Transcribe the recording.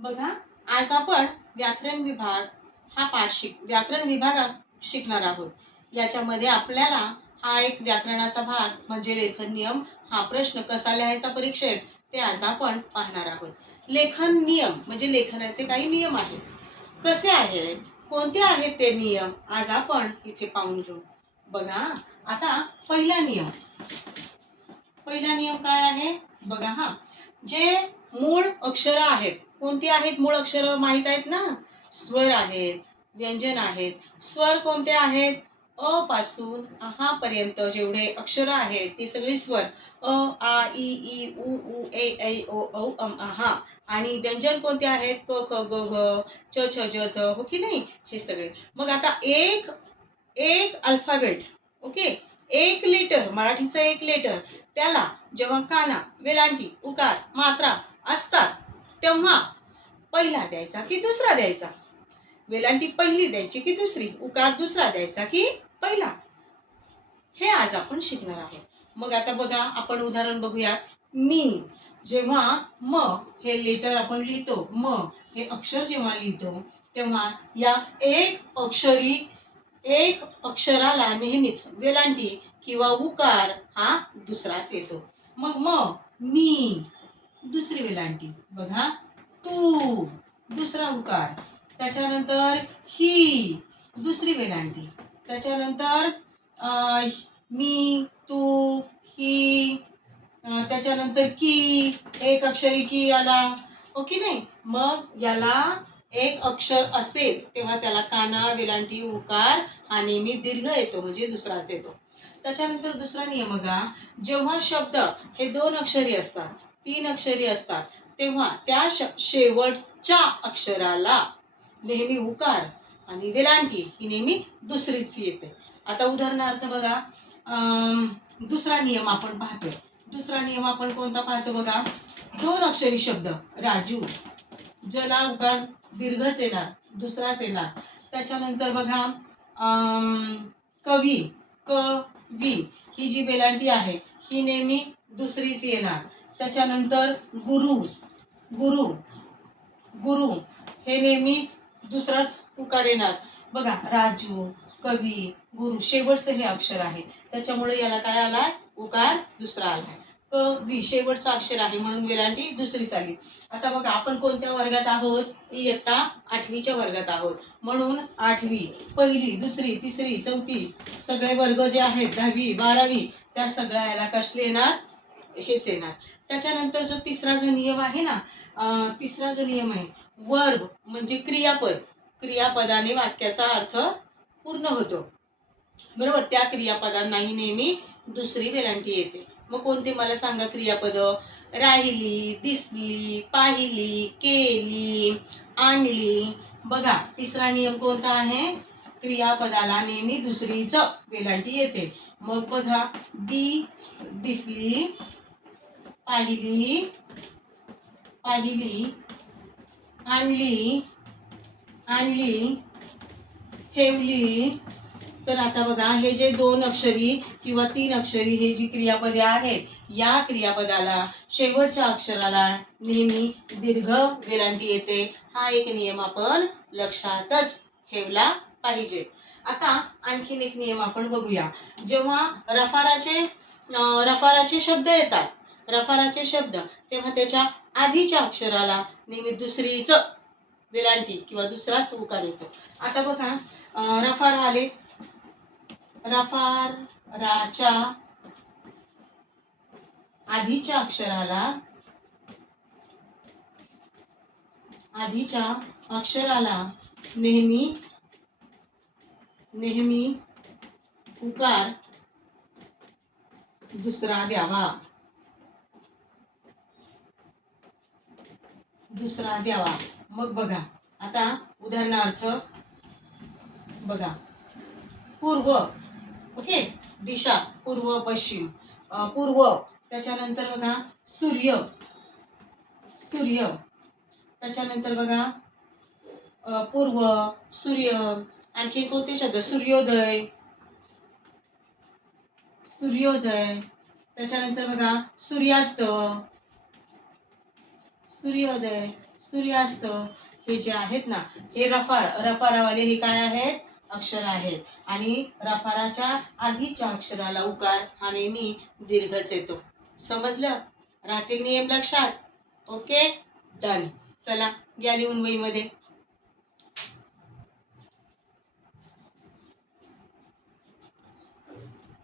बघा, आज आपण व्याकरण विभाग हा व्याकरण विभाग शिकणार आहोत. याच्यामध्ये आपल्याला हा एक व्याकरणाचा भाग म्हणजे लेखन नियम हा प्रश्न कसा लिहायचा परीक्षेत ते आज आपण पाहणार आहोत. लेखन नियम म्हणजे लेखनाचे काही नियम आहेत. कसे आहेत, कोणते आहेत ते नियम आज आपण इथे पाहून घेऊ. बघा, आता पहिला नियम काय आहे बघा. जे मूळ अक्षर आहेत, कोणती आहेत मूळ अक्षर माहित आहेत ना? स्वर आहेत, व्यंजन आहेत. स्वर कोणते आहेत? अ पासून हा पर्यंत जेवढे अक्षर आहेत ती सगळी स्वर. अ आ इ ई उ ऊ ए ऐ ओ औ अम हा. आणि व्यंजन कोणते आहेत? क ख ग घ च छ ज झ, हो की नाही? हे सगळे. मग आता एक एक अल्फाबेट, ओके, एक लेटर, मराठीचं एक लेटर, त्याला जेव्हा काना, वेलांटी, उकार, मात्रा असतात तेव्हा पहिला द्यायचा की दुसरा द्यायचा? वेलांटी पहिली द्यायची की दुसरी? उकार दुसरा द्यायचा की पहिला? हे आज आपण शिकणार आहोत. मग आता बघा, आपण उदाहरण बघूयात. मी, जेव्हा म हे लेटर आपण लिहितो, म हे अक्षर जेव्हा लिहितो तेव्हा या एक अक्षराला नेहमीच वेलांटी किंवा उकार हा दुसराच येतो. मग मी, दुसरी वेलांटी. बघा, तू, दुसरा उकार. त्याच्यानंतर ही, दुसरी वेलांटी. त्याच्यानंतर मी, तू, ही. त्याच्यानंतर की, एक अक्षरी की आला, हो की नाही? मग याला एक अक्षर असेल तेव्हा त्याला काना, वेलांटी, उकार हा नेहमी दीर्घ येतो म्हणजे दुसराच येतो. त्याच्यानंतर दुसरा नियम बघा, जेव्हा शब्द हे 2 अक्षरी असतात, 3 अक्षरी असतात तेव्हा त्या शेवटच्या अक्षराला नेहमी उकार आणि वेलांटी ही नेहमी दुसरीच येते. आता उदाहरणार्थ बघा, दुसरा नियम आपण पाहतोय. दुसरा नियम आपण कोणता पाहतो बघा. 2 अक्षरी शब्द राजू, ज्याला उकार दीर्घच येणार, दुसराच येणार. त्याच्यानंतर बघा, कवी, कवी ही जी वेलांटी आहे ही नेहमी दुसरीच येणार. त्याच्यानंतर गुरु, गुरु, गुरु हे नेहमीच दुसराच उकार येणार. बघा, राजू, कवी, गुरु शेवटचं हे अक्षर आहे त्याच्यामुळे याला काय आलाय? उकार दुसरा आलाय. कवी शेवटचं अक्षर आहे म्हणून वेलांटी दुसरीच आली. आता बघा, आपण कोणत्या वर्गात आहोत? इयत्ता 8वीच्या वर्गात आहोत. म्हणून 8वी, पहिली, दुसरी, तिसरी, चौथी सगळे वर्ग जे आहेत, 10वी, 12वी, त्या सगळ्या याला कसले येणार? हेच येणार. त्याच्यानंतर तिसरा जो नियम आहे ना, तिसरा जो नियम आहे, वर्ब म्हणजे क्रियापद. क्रियापदाने वाक्याचा अर्थ पूर्ण होतो, बरोबर? त्या क्रियापदांनाही नेहमी दुसरी वेलांटी येते. मग कोणते मला सांगा क्रियापद? राहिली, दिसली, पाहिली, केली, आणली. बघा, तिसरा नियम कोणता आहे? क्रियापदाला नेहमी दुसरीच वेलांटी येते. मग बघा, दिसली, पाहिली, पाहिली, आणली, आणली, ठेवली. तर आता बघा, हे जे 2 अक्षरी किंवा 3 अक्षरी हे जी क्रियापदे आहेत, या क्रियापदाला शेवटच्या अक्षराला नेहमी दीर्घ वेलांटी येते. हा एक नियम आपण लक्षातच ठेवला पाहिजे. आता आणखीन एक नियम आपण बघूया. जेव्हा रफाराचे शब्द येतात, रफाराचे शब्द, तेव्हा त्याच्या आधीच्या अक्षराला नेहमी दुसरीच वेलांटी किंवा दुसराच उकार येतो. आता बघा, रफार आले, रफाराच्या आधीच्या अक्षराला नेहमी उकार दुसरा द्यावा. मग बघा, आता उदाहरणार्थ बघा, पूर्व, ओके, दिशा, पूर्व, पश्चिम, पूर्व. त्याच्यानंतर बघा, सूर्य, सूर्य. त्याच्यानंतर बघा, पूर्व, सूर्य. आणखी कोणते शब्द? सूर्योदय, सूर्योदय. त्याच्यानंतर बघा, सूर्यास्त, सूर्योदय, सूर्यास्त. हे जे आहेत ना, हे रफारावाले हे काय आहेत? अक्षर आहेत. आणि रफाराच्या आधीच्या अक्षराला उकार हा नेहमी दीर्घच येतो. समजलं? राहतील नियम लक्षात? Okay, done. चला घ्या लिहून वहीमध्ये.